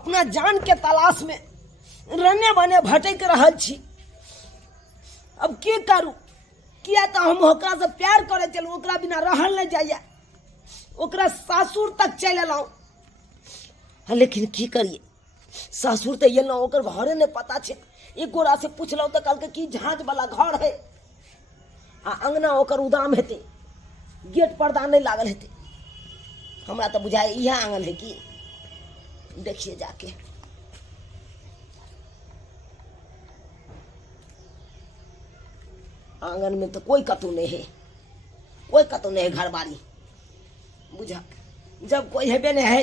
अपना जान के तलाश में रने बने भटक रहल छी। अब की करूं? किया तो हम ओकरा से प्यार करे चलू, ओकरा बिना रहल नहीं जाइए, ओकरा सासुर तक चल अलाऊ। लेकिन की करिए, सासुर तो ये ओकर घरे नहीं पता छे। एक गोरा से पूछल तो कल की झाँझ वाला घर है आ अंगना ओकर उदाम हेते, गेट पर्दा नहीं लागल हेते। हमरा तो बुझाए यह आंगन है कि देखिए जाके। आंगन में तो कोई कतू नहीं है, कोई कतू नहीं है घर बारी। बुझा जब कोई हेबे नहीं है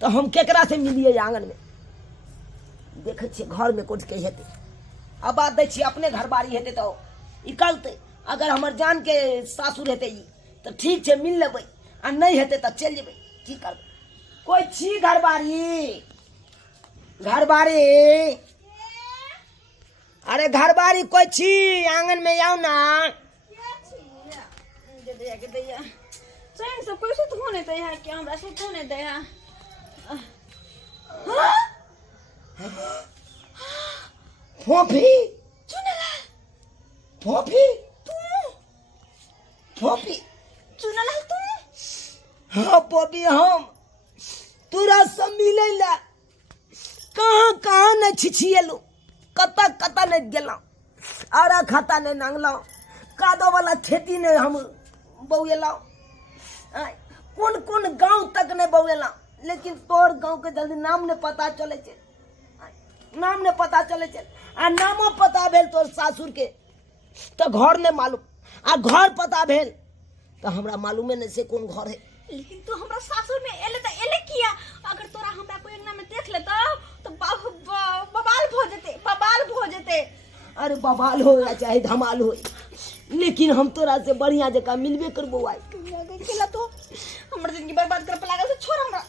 तो हम केकरा से मिलिए आंगन में? देखे छे घर में कुछ के हेते। अब बात दे छे अपने घर बारी हेते तो निकलते। अगर हमार जान के सासुर हेते तो ठीक है मिल लेबै, आ नहीं हेते तो चल जेबै। की करबै? कोई छी घर बारी? घर बारी, अरे घर बारी कोई छी? आंगन में आओ ना। चैन से कोई सुत होने दे है कि हमरा सुत होने दे है। फोफी, चुनलाल, फोफी, तू फोफी। चुनलाल तू? हाँ पोपी, हम तोरा सब मिले ला कहाँ कहाँ न छिछिएलू, कता कता नहीं गेलौ, आरा खाता नहीं नांगलौ, कादो वाला खेती नहीं हम बउएलौ, कौन कौन गांव तक नहीं बउएलौ। लेकिन तोर गांव के जल्दी नाम ने पता चले छे, नाम ने पता चले छे। आ नामो पता भेल तोर सासुर के तो घर ने मालूम, आ घर पता भेल तो हमरा मालूमे नहीं से कौन घर है। लेकिन तू हमरा सासुर में एले तो एले किया? अगर तोरा हमरा कोई अंगना में देख लेता तो बवाल हो जेते, बवाल हो जेते। अरे बवाल हो या चाहे धमाल हो, लेकिन हम तोरा से बढ़िया जगह मिलबे करबो। आई केला तो हमर जिंदगी बर्बाद कर लागल से छोड़ हमरा,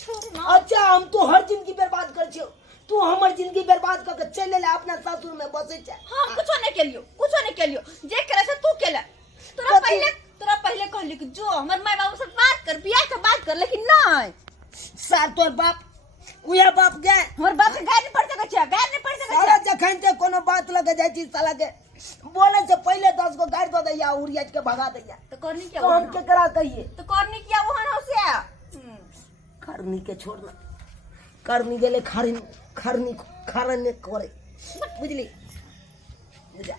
छोड़ ना। अच्छा हम तो हर जिंदगी बर्बाद कर छियो, तू हमर जिंदगी बर्बाद करके चले ले अपना सासुर में बसे छे। हम कुछो नहीं केलियो, कुछो नहीं केलियो। जे करे से तू केला। तोरा पहले कहली कि जो हमर माय बाबू से बात कर, बियाह के बात कर, लेकिन नहीं। सर तोर बाप उया बाप गए, हमर बाप के गाय नहीं पड़ सके छै, गाय नहीं पड़ सके सारा छै। जखन ते कोनो बात लगे जाय छी साला के बोले से पहले 10 गो गाड़ दो दैया, उड़िया के भगा दैया। तो करनी क्या? तो हम केकरा कहिए? तो करनी क्या वहां होसिया? खरनी के छोड़ना, करनी गेले खरनी, खरनी खरने करे, बुझली? जा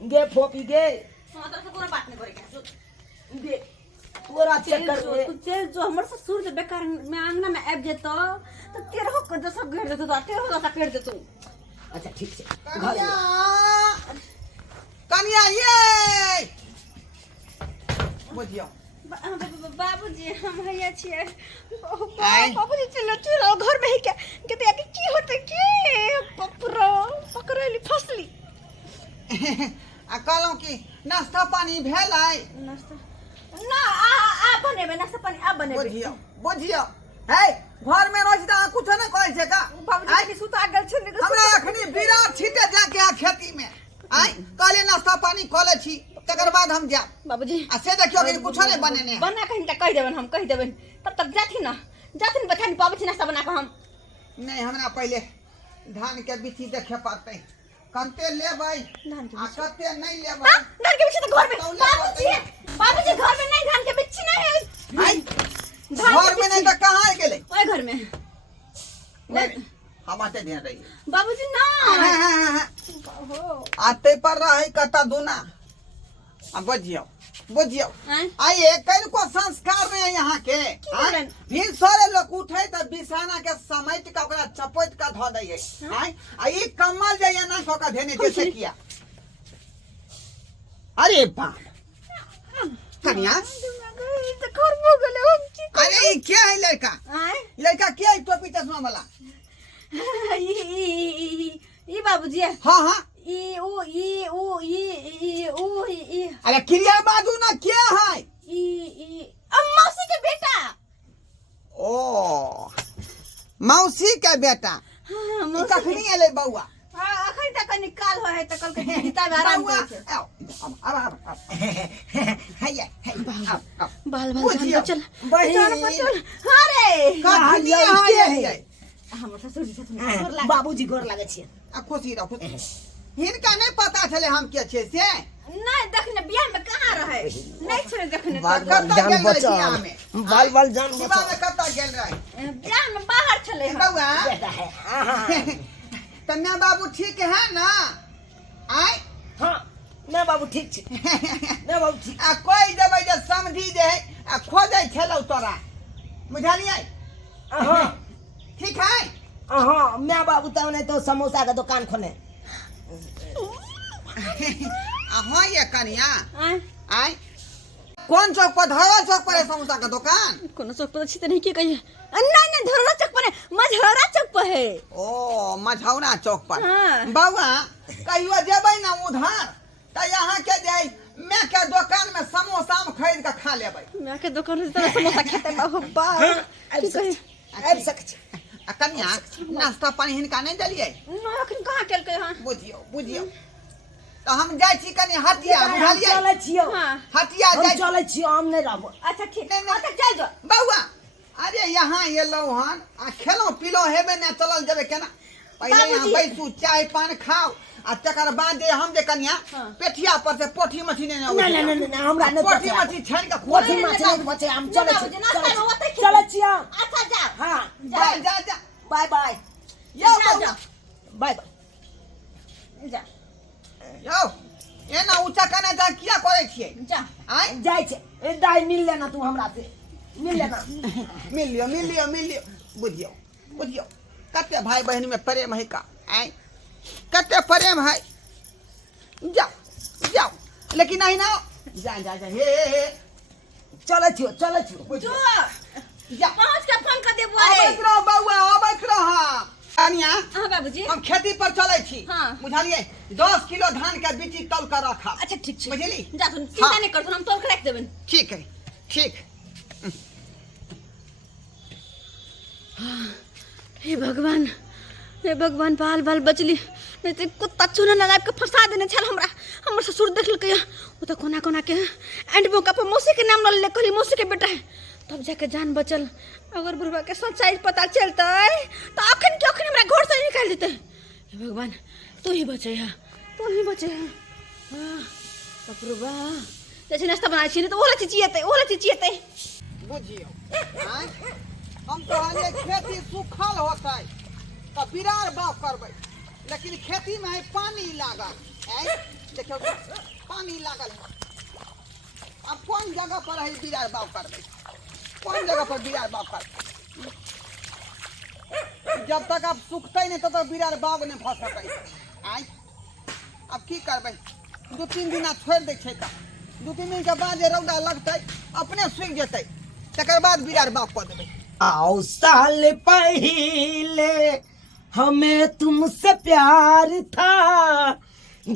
गे फोपी गे, हां तो कोनो बात नहीं करे के दे तोरा चेक कर दे। तू चल जो हमर ससुर जे बेकार में आंगना में आब जेतो तो तेरे को कर सब घेर देतो, तेरे को कर देतो। अच्छा ठीक है, कनिया, कनिया ये बुझियो बाबूजी हम हैया छिए। आय? बाबूजी चलो चलो घर में ही के कहते कि की होते की पकड़ो पकड़ली फसली। आ कहलौं कि नाश्ता पानी भेल है? नाश्ता ना आ बनेबे, नाश्ता पानी आ बनेबे। बुझियो बुझियो है घर में रोज दा कुछ न कहै छै का? बाबूजी की सुता गेल छै ने हमरा अखनी बिरार छिटे जाके आ खेती में आय कहले नाश्ता पानी कले छी, तकर बाद हम जा। बाबूजी आ से देखियो कि कुछ नहीं बनेने है। बना कहीं कह देबन, हम कह देबन तब तक जाथिन बथानी बाबूजी नाश्ता बना के हम। नहीं हमरा पहले धान के बिछी देखे पड़ते, कते लेबै धान के आ कते नहीं लेबै। हां धान के बिछी तो घर में बाबूजी घर में नहीं, धान के बिछी नहीं है। आय घर में नहीं तो कहाँ गेले? ओए घर में हम आते दे रही बाबूजी ना आते पर रहे कता दुना। अब बुझियो बुझियो आई एक को संस्कार में यहाँ के फिर सारे लोग उठे तो बिछाना के समेट के ओकरा चपोट का धो दै आई आई कमल जाइए ना ठोका देने जैसे किया। अरे बाप कन्या, अरे ये क्या है लड़का? लड़का क्या है टोपी चश्मा वाला? ये बाबूजी हाँ हाँ अरे क्रिया बाजू ना क्या है? मौसी के बेटा। ओ मौसी के बेटा। हाँ, ई कखनी एले बउआ? अखन तक निकाल हो है त कल के गीता में आराम करे छे। अब हैया बाल बाल बुझियो, चल बहिन। चल चल। अरे कखनी है हमर ससुर जी छथिन गोर लागे बाबूजी गोर लागे छियै आ खुशी रहो हिनका नहीं पता चले हम के छे से नहीं देखने बियाह में कहाँ रहे नहीं छोड़े देखने जान बचा बाल बाल जान शिवा बचा में कत्ता गेल रहे बियाह में बाहर चले हम बउआ बेटा है हाँ तन्ना बाबू ठीक है ना आय हाँ मैं बाबू ठीक छी मैं बाबू ठीक आ कोई देबै जे समझी जे आ खोजै छलौ तोरा बुझलियै हाँ ठीक है हाँ मैं बाबू तो नहीं तो समोसा का दुकान खोले हाँ ये कनिया आय आय कौन चौक पर धरवा चौक पर है समोसा का दुकान कोनो चौक पर अच्छी तो नहीं की कहिए नहीं नहीं धरोरा चौक पर है मझौरा चौक पर है ओ मझौरा चौक पर हाँ। बउआ कहियो जेबै ना उधर त यहाँ के जाय मैं के दुकान में समोसा में खरीद के खा लेबै मैं के दुकान से तेरा समोसा खेते बाबू बा की कहे अब सक आ कनिया नाश्ता पानी हिनका नहीं देलियै ना अखन कहाँ केलकै हां बुझियो बुझियो तो हम जाय छी कनी हटिया बुझलियै चले छियो हां हटिया हम जाय चले छियो हम नहीं रहबो अच्छा ठीक नहीं, नहीं। अच्छा चल जो बउआ अरे यहाँ एलौ हन आ खेलो पीलो हेबे ना चलल जेबे केना पहले यहाँ बाबूजी। बैसू चाय पान खाओ आ तकर बाद जे हम जे कनिया हाँ। पेठिया पर से पोठी मछली ने नहीं नहीं नहीं हमरा नहीं पोठी पता मछली छान के कोठी खोज माछ नहीं बचे हम चले बाबूजी, नाश्ता में होतै की? चले छियो अच्छा जा हाँ जा जा जा बाय बाय यो जा, बउआ जा। बाय बाय जा यो एना ऊंचा कने जा किया करे छियै जा आय जाय छे ए दाई मिल लेना तू हमरा से मिल लेना मिल लियो बुझियो बुझियो कते भाई बहन में प्रेम है का आय कते प्रेम है जाओ जाओ लेकिन नहीं ना जा जा जा हे चले छियो जो जा पहुंच के फोन कर दे बुआ रे अबैत रहो बउआ अबैत रहो कनिया हां बाबूजी हम खेती पर चले छी हाँ। बुझलिए 10 किलो धान के बिची तौल कर रखा अच्छा ठीक छै बुझली जा तुम चिंता नहीं कर हम तोड़ के रख देबन ठीक है ठीक हे भगवान बाल बाल बचली नहीं तो कुत्ता चूना लगा के फंसा देने छल हमरा हमर ससुर देख लके वो तो कोना कोना के एंड बुक पर मौसी के नाम ले कहली मौसी के बेटा है तब जाके जान बचल अगर बुढ़वा के सच्चाई पता चलता तो अखन के अखन हमरा घर से निकाल देते हे भगवान तू ही बचे है बुढ़वा जैसे नाश्ता बना छी तो ओला चिचियते बुझियो आय हम कहलिए खेती सुखल होतै तो बिरार बाव करबै लेकिन खेती में है पानी लागल आय देखियो पानी लागल है अब कौन जगह पर है बिरार बाव करबै कौन जगह पर बिरार बाव करबै जब तक अब सूखते नहीं तब तक बिरार बाव नहीं भऽ सकै आय अब की करबै 2-3 दिन छोड़ दै छै तऽ 2-3 दिन के बाद जे रौदा लगतै अपने सूख जेतै तकर बाद बिरार बाव कऽ देबै आओ साल पहले हमें तुमसे प्यार था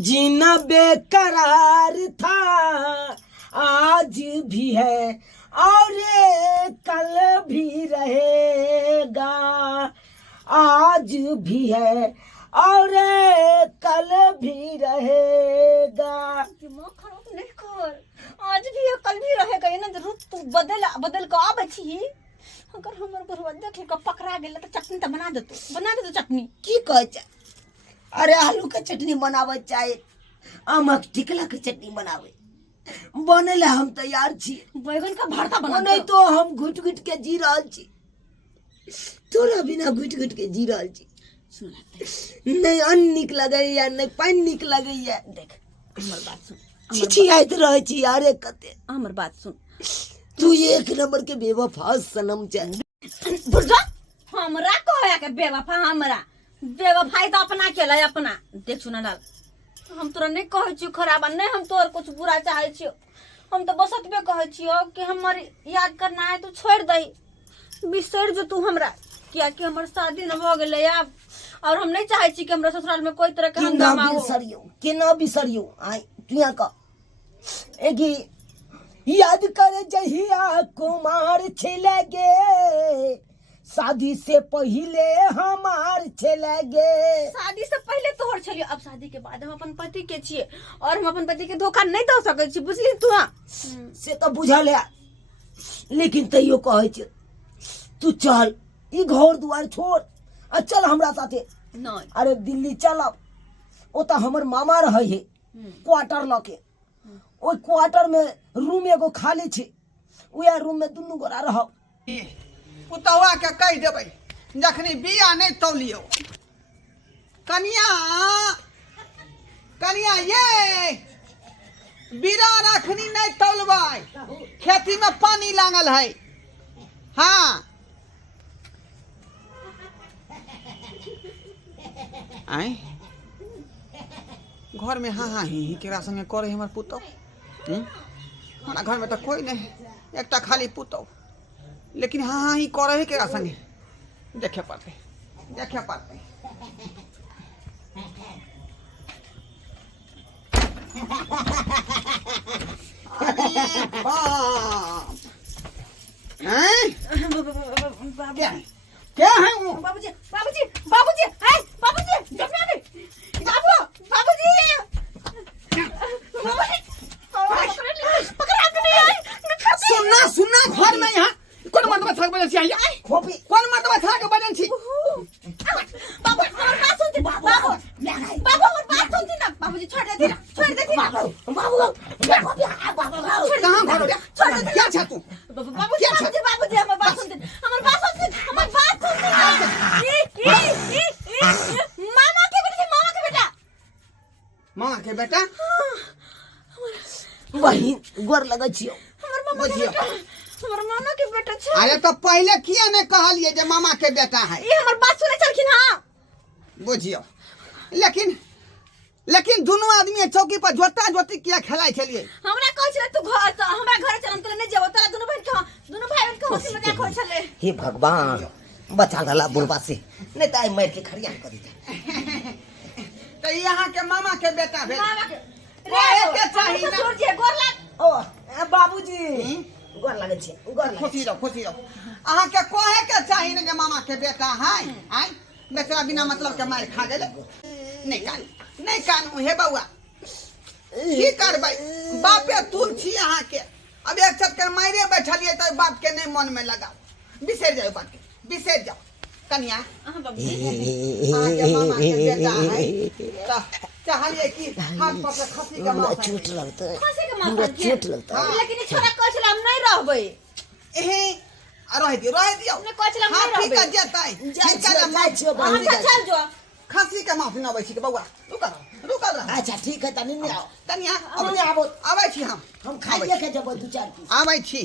जीना बेकरार था आज भी है और कल भी रहेगा आज भी है और कल भी रहेगा दिमाग खराब नहीं कर आज भी है कल भी रहेगा ये ना रुत तू बदल के आबै छी अगर हमर बुढ़वा देख के पकड़ा गेल तो चटनी तो बना देतो चटनी की कहै छै अरे आलू के चटनी बनावे चाहे आमक टिकला के चटनी बनावे बनेले हम तैयार छी बैगन का भरता बना नहीं तो हम घुट घुट के जी रहल छी तोरा बिना घुट घुट के जी रहल छी नहीं अन्न नीक लगैया नहीं पानि नीक लगैया देख हमर बात सुन चिचियाइत रहै छी यारे कते हमर बात सुन तू एक नंबर के बेवफा सनम छै बुझा हमरा कहया के बेवफा हमरा बेवफाई तो अपना केलै अपना देख सुना लाल हम तोरा नहीं कहै छी खराब नहीं हम तोर कुछ बुरा चाहै छी हम तो बस अतबे कहै छी कि हमर याद करना है तू छोड़ दही बिसर जो तू हमरा किया कि हमर शादी न भ गेलै अब और हम नहीं चाहै छी कि हमरा ससुराल में कोई तरह के हंगामा हो केना बिसरियो आइ तुया का एगी याद कर जहिया कुमार छले गे शादी से पहले हमार छले गे शादी से पहले तोहर छलियो अब शादी के बाद हम अपन पति के छिए और हम अपन पति के धोखा नहीं दे सकै छी बुझली तू से तो बुझल है लेकिन तैयो कहै छ तू चल ई घर दुआर छोड़ चल हमरा साथे। नहीं अरे दिल्ली चलब, ओतऽ हमर मामा रहे है क्वार्टर ल के, ओइ क्वार्टर में रूम एगो खाली छै, उहे रूम में दुनू गोरा रहब। पुतौआ के कह देबै जखनी बिया नहीं तौलियो। कनिया कनिया ये बीरा रखनी नहीं तौलबै, खेती में पानी लागल है। हाँ आए घर में हाँ हाँ ही केकरा संगे करे हमर पुतौ। हमारा घर में तो कोई नहीं, एकटा खाली पुतौ, लेकिन हाँ हाँ ही करे है केकरा संगे। देखे पड़ते देखे पड़ते। क्या है क्या है वो? बाबूजी बाबूजी बाबूजी हाय बाबूजी जब मैं बाबू बाबूजी पकड़ा के नहीं आई। सुनना सुनना घर में यहाँ कौन मर्दवा था के बजन छी आई खोपी कौन मर्दवा था के बजन छी। बाबू हमारी बात सुनती बाबू बाबू हमारी बात सुनती ना। बाबूजी छोड़ देती ना, छोड़ देती ना। कहाँ घर छोड़ दे क्या छा तू? बाबूजी बाबूजी बाबूजी हमारी बात सुनती, हमारी बात सुनती, हमारी बात सुनती। मामा के बेटा, मामा के बेटा, मामा के बेटा बहिन गोर लगै छियो। हमार मामा के बेटा, हमार मामा के बेटा छै। अरे तो पहले किया नहीं कहलिए जे मामा के बेटा है? ये हमार बात सुने चलखिन। हाँ बुझियो, लेकिन लेकिन दोनों आदमी चौकी पर जोता जोती किया खेलाइ छलिए। हमरा कहै छले तू घर तो हमरा घर चलम तोरे नहीं जेबो, तोरा दोनों बहन के दोनों भाई बहन के हंसी मजाक होय छले। हे भगवान बचा गला बुढ़वा से, नहीं तो आई मार के खरिया कर दे। तो यहाँ के मामा के बेटा भेल। मामा के कोहे के चाहिए ना। ससुर जी गोर लाग। ओ बाबूजी गोर लगै छै, गोर लगै खुशी रहो खुशी रहो। अहाँ के कोहे के चाहिए ना जे मामा के बेटा है। आई बेचारा बिना मतलब के मार खा गेले। नहीं कानू हे बउआ की करबै, बापे तुल छी अहाँ के। अब एक चक्कर मारे बैठलिए तो बात के नहीं मन में लगाओ, बिसर जाओ बात के, बिसर जाओ। कन्या हां बाबू अहाँ के मामा के बेटा है तो चाहलिए कि हाथ पर से खसी के मार चोट लगतै, खसी के हमरा मार चोट लगतै। लेकिन ई छोरा कहै छले हम नहीं रहबै। एहे रह दियो ने कहै छले हम नहीं हाँ ठीक रहबै। है जेतै जाइ छियो हां बहिन। चल जो खसी के माफी न बैठी के बउआ रुक रह। अच्छा ठीक है तनी नहीं आओ, कन्या अपने आबो, आबै छी हम खाइए के जब दू चार पीस। आबै छी।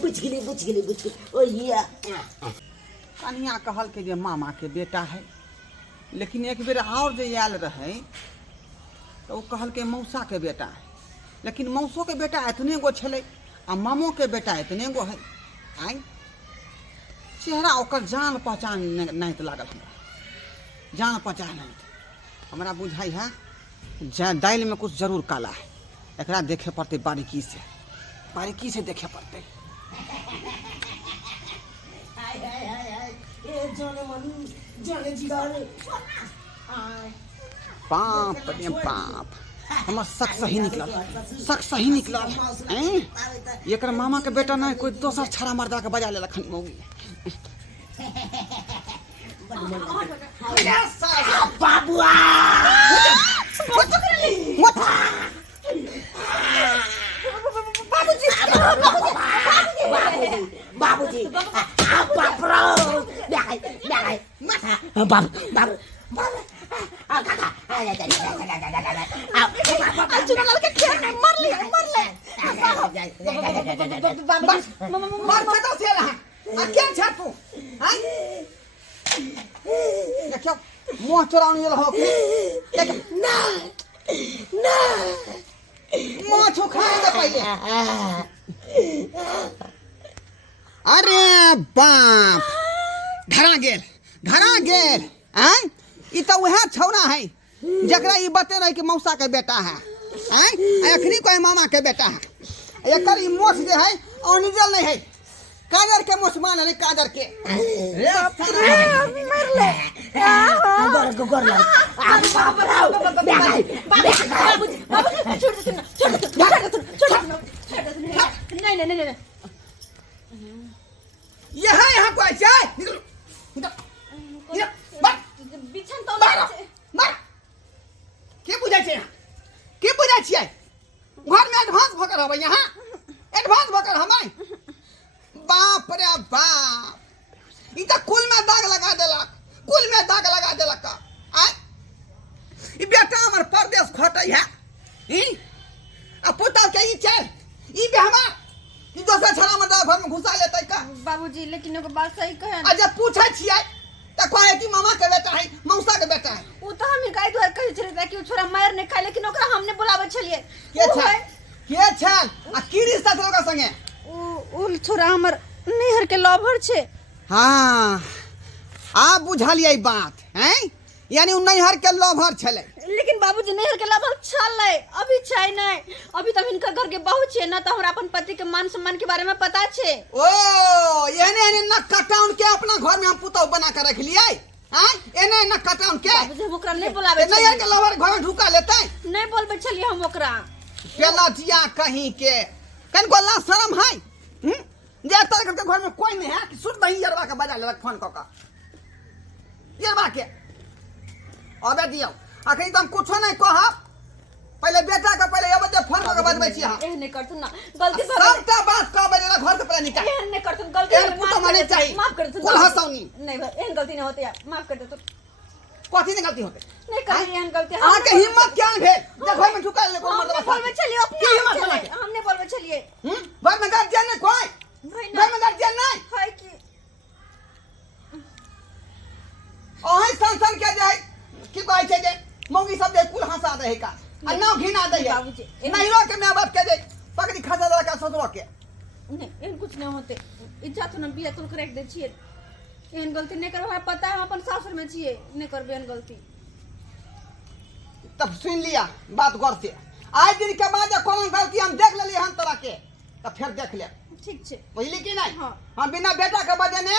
बुझ गेली ओ ये कन्या कहल के जे मामा के बेटा है, लेकिन एक बेर और जे आयल रहे तो कहल के मौसा के बेटा है, लेकिन मौसो के बेटा इतने गो छले आ मामो के बेटा इतने गो है। आई चेहरा ओकर जान पहचान नहीं तो लागल, हमरा जान पहचान नहीं हमरा बुझाई है दाइल में कुछ जरूर काला है। एकरा देखे पड़ते बारीकी से देखे पड़ते। पाप रे पाप, हमर शक सही निकलल एकर मामा के बेटा नहीं कोई दोसर छड़ा मर्दा के बजा लेलखन मौगी। बाबुआ बाबूजी मुँह चोराने हो मुँह छुखाएंगे पहले। अरे बाप धरा गेल आय ई तो वह छौरा है जकरा ई बते रहे कि मौसा के बेटा है। आय अखनी कोई मामा के बेटा है। एकर ई मोछ जे है ओरिजिनल नहीं है, काजर के मोछ मान नहीं काजर के। नहीं नहीं नहीं नहीं ये है यहाँ को ऐसे निकलो निकल बिछन तो मार मार के बुझाइ छै यहाँ के बुझाइ छियै घर में एडवांस भकर हबै यहाँ एडवांस भकर हमै बाप रे बाप ई त कुल में दाग लगा देलक कुल में दाग लगा देलक आय ई बेटा हमर परदेश खटै है ई आ पुतौ के ई छै ई बे हमर ई दोसर छरा में घर में घुसा लेतै का बाबूजी लेकिन एगो बात सही कहे आ जब पूछै छियै त कहै कि मामा के बेटा है मौसा के बेटा है वो तो हम काई द्वार कहे छले ताकि छोरा मार नहीं खाए लेकिन ओकरा हमने बुलावे छलिए के छल आ की रिश्ता छै ओकरा संगे उ छोरा हमर नैहर के लवर छे हाँ आ बुझलियै बात हैं यानी उ नैहर के लवर छले लेकिन बाबूजी नैहर के लवर छले अभी छै नहीं अभी तक इनका घर के बहू छे ना तो हमरा अपन पति के मान सम्मान के बारे में पता छे ओ एने एने न कटाउन के अपना घर में हम पुतौ बना के रख लियै हैं एने न कटाउन के बाबूजी हम ओकरा नहीं बुलावे नैहर के लवर घर में ढुका लेतै नहीं बोलबे छलिए हम ओकरा पेलटिया कहीं के कन को ला शर्म है जे तर के घर में कोई नहीं है कि सुन दही यरवा के बजा लेलक फोन क के यरवा के अबे दियो अखनी त हम कुछो नहीं कहब पहले बेटा के पहले अब दे फोन क के बजबै छी हां एहन नहीं करतु ना गलती से सबटा बात कह बजेला घर से पहले निकाल एहन नहीं करतु गलती एहन पुतो माने चाहिए माफ कर दे कुल हंसौनी नहीं भाई एहन गलती नहीं होते यार माफ कर दे तू कथी ने गलती होते नहीं कर एहन गलती आ के हिम्मत क्या भेल जे घर में ढुका ले को हमने बोलबे छलिए अपने की हिम्मत बना के हमने बोलबे छलिए घर में गार्जियन नहीं कोई भाई घर में गार्जियन नहीं है कि ओहे संसन के जाय की कहै छै जे मौगी सब दे कुल हंसा दे का आ नाव घिना दे बाबूजी नैरो के माय बाप के दे पकड़ी खसा दे का ससुर के नहीं एहन कुछ नहीं होते इज्जत न बिया तुल कर दे छिए एहन गलती नहीं करबा पता है हम अपन सासुर में छिए नहीं करबे एहन गलती तब सुन लिया बात गौर से आज दिन के बाद कोनो गलती हम देख लेली हम तोरा के तब फिर देख ले ठीक छे बुझली कि नहीं हाँ। हम बिना बेटा के बजने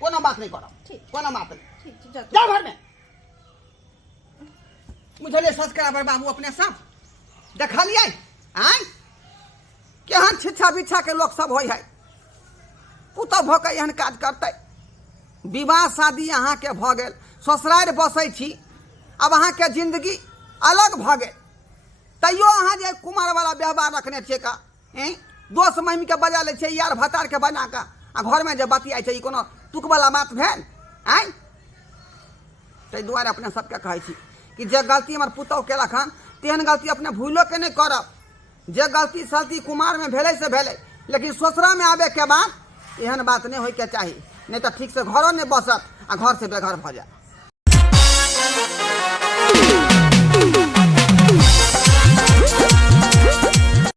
कोनो बात नहीं करब ठीक। कोनो बात नहीं ठीक छे जा जा घर में मुझे संस्कार पर बाबू अपने सब देखलिए आय केहन छिछा बिछा के लोग सब होय है पुतौ भ के एहन काज करतै विवाह शादी अहाँ के भ गेल ससुरारि बसै छी अब अहाँ के जिंदगी अलग भ गेल तैयो अहाँ जे कुमार वाला व्यवहार रखने छियै का दोस्त महिम के बजा ले छै यार भतार के बना के आ घर में जे बतियाइ छै ई कोनो तुक वाला बात भेल आय ताहि दुआरे अपने सबके कहै छी कि जे गलती हमर पुतौ केलक हन तेहन गलती अपने भूलो के नहीं करब जे गलती सलती कुमार में भेलै से भेलै लेकिन ससुरा में आबे के बाद एहन बात नहीं होय के चाही नहीं तो ठीक से घरों नहीं बसत आ घर से बेघर भ जाए।